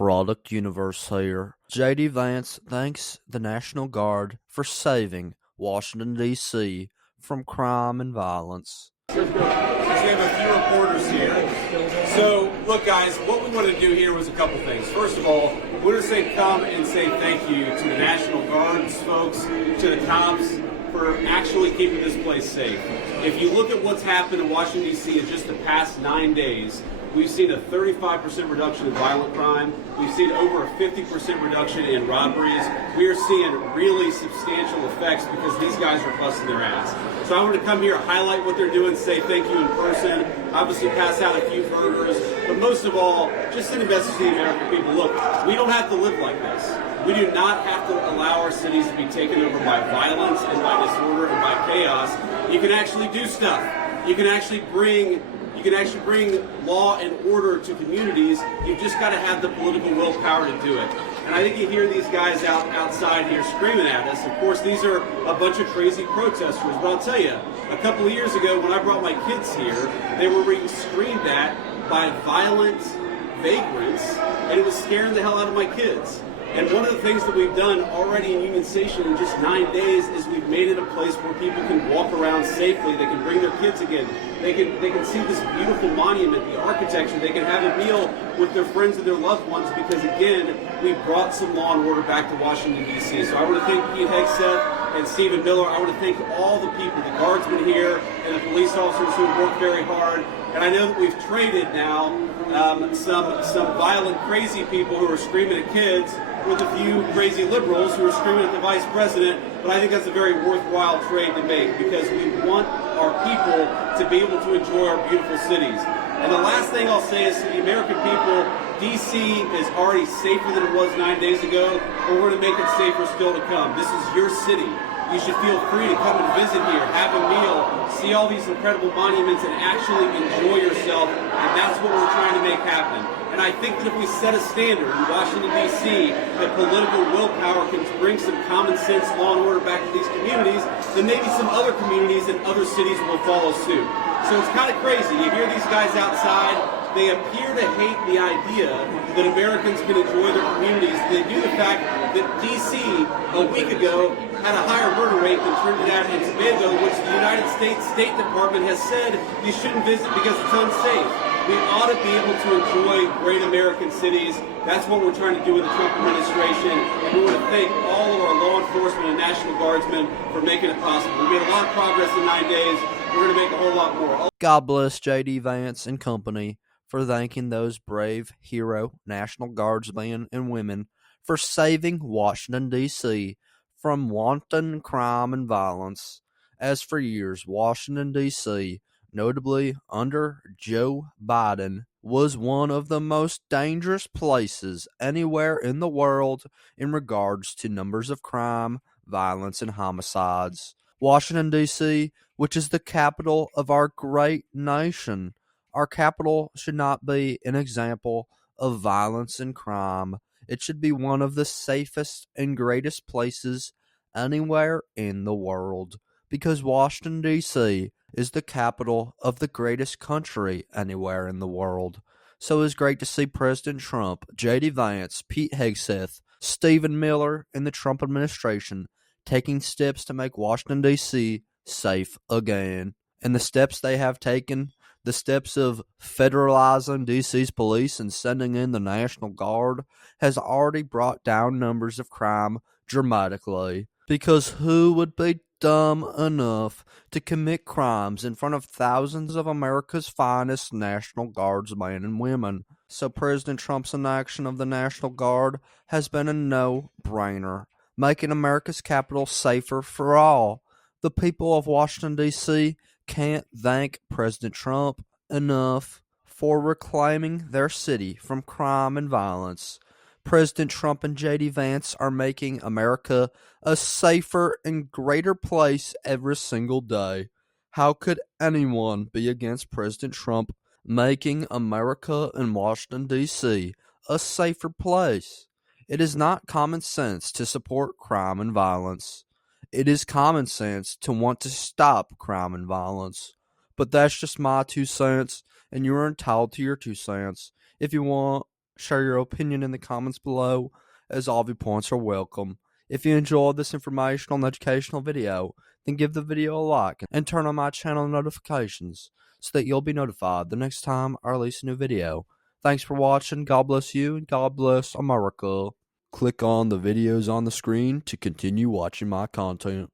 Product Universe here. JD Vance thanks the National Guard for saving Washington, D.C. from crime and violence. Since we have a few reporters here. So, look guys, what we wanted to do here was a couple things. First of all, we want to come and say thank you to the National Guard's folks, to the cops, for actually keeping this place safe. If you look at what's happened in Washington, D.C. in just the past 9 days, we've seen a 35% reduction in violent crime. We've seen over a 50% reduction in robberies. We are seeing really substantial effects because these guys are busting their ass. So I want to come here, highlight what they're doing, say thank you in person, obviously pass out a few burgers, but most of all, just send a message to the American people. Look, we don't have to live like this. We do not have to allow our cities to be taken over by violence and by disorder and by chaos. You can actually do stuff. You can actually bring law and order to communities. You've just got to have the political willpower to do it. And I think you hear these guys outside here screaming at us. Of course, these are a bunch of crazy protesters. But I'll tell you, a couple of years ago when I brought my kids here, they were being screamed at by violent vagrants, and it was scaring the hell out of my kids. And one of the things that we've done already in Union Station in just 9 days is we've made it a place where people can walk around safely. They can bring their kids again. They can see this beautiful monument, the architecture. They can have a meal with their friends and their loved ones because, again, we brought some law and order back to Washington, D.C. So I want to thank Pete Hegseth and Stephen Miller. I want to thank all the people, the guardsmen here and the police officers who have worked very hard. And I know that we've traded now some violent, crazy people who are screaming at kids with a few crazy liberals who are screaming at the Vice President, but I think that's a very worthwhile trade to make because we want our people to be able to enjoy our beautiful cities. And the last thing I'll say is to the American people, D.C. is already safer than it was 9 days ago, but we're going to make it safer still to come. This is your city. You should feel free to come and visit here, have a meal, see all these incredible monuments, and actually enjoy yourself, and that's what we're trying to make happen. And I think that if we set a standard in Washington, D.C., that political willpower can bring some common sense, law and order back to these communities, then maybe some other communities and other cities will follow suit. So it's kind of crazy. You hear these guys outside. They appear to hate the idea that Americans can enjoy their communities. They do the fact that D.C. a week ago had a higher murder rate than Trinidad and Tobago, which the United States State Department has said you shouldn't visit because it's unsafe. We ought to be able to enjoy great American cities. That's what we're trying to do with the Trump administration. And we want to thank all of our law enforcement and National Guardsmen for making it possible. We made a lot of progress in 9 days. We're going to make a whole lot more. God bless JD Vance and company for thanking those brave hero National Guardsmen and women for saving Washington, D.C. from wanton crime and violence. As for years, Washington, D.C., notably under Joe Biden, was one of the most dangerous places anywhere in the world in regards to numbers of crime, violence, and homicides. Washington, D.C., which is the capital of our great nation, our capital should not be an example of violence and crime. It should be one of the safest and greatest places anywhere in the world, because Washington, D.C. is the capital of the greatest country anywhere in the world. So it's great to see President Trump, JD Vance, Pete Hegseth, Stephen Miller, and the Trump administration taking steps to make Washington, D.C. safe again. And the steps they have taken, the steps of federalizing D.C.'s police and sending in the National Guard, has already brought down numbers of crime dramatically. Because who would be dumb enough to commit crimes in front of thousands of America's finest National Guardsmen and women? So President Trump's inaction of the National Guard has been a no-brainer, making America's capital safer for all. The people of Washington, D.C. can't thank President Trump enough for reclaiming their city from crime and violence. President Trump and JD Vance are making America a safer and greater place every single day. How could anyone be against President Trump making America and Washington, D.C. a safer place? It is not common sense to support crime and violence. It is common sense to want to stop crime and violence. But that's just my 2 cents, and you're entitled to your 2 cents. If you want, Share your opinion in the comments below, as all viewpoints are welcome. If you enjoyed this informational and educational video, then give the video a like and turn on my channel notifications so that you'll be notified the next time I release a new video. Thanks for watching. God bless you and God bless America. Click on the videos on the screen to continue watching my content.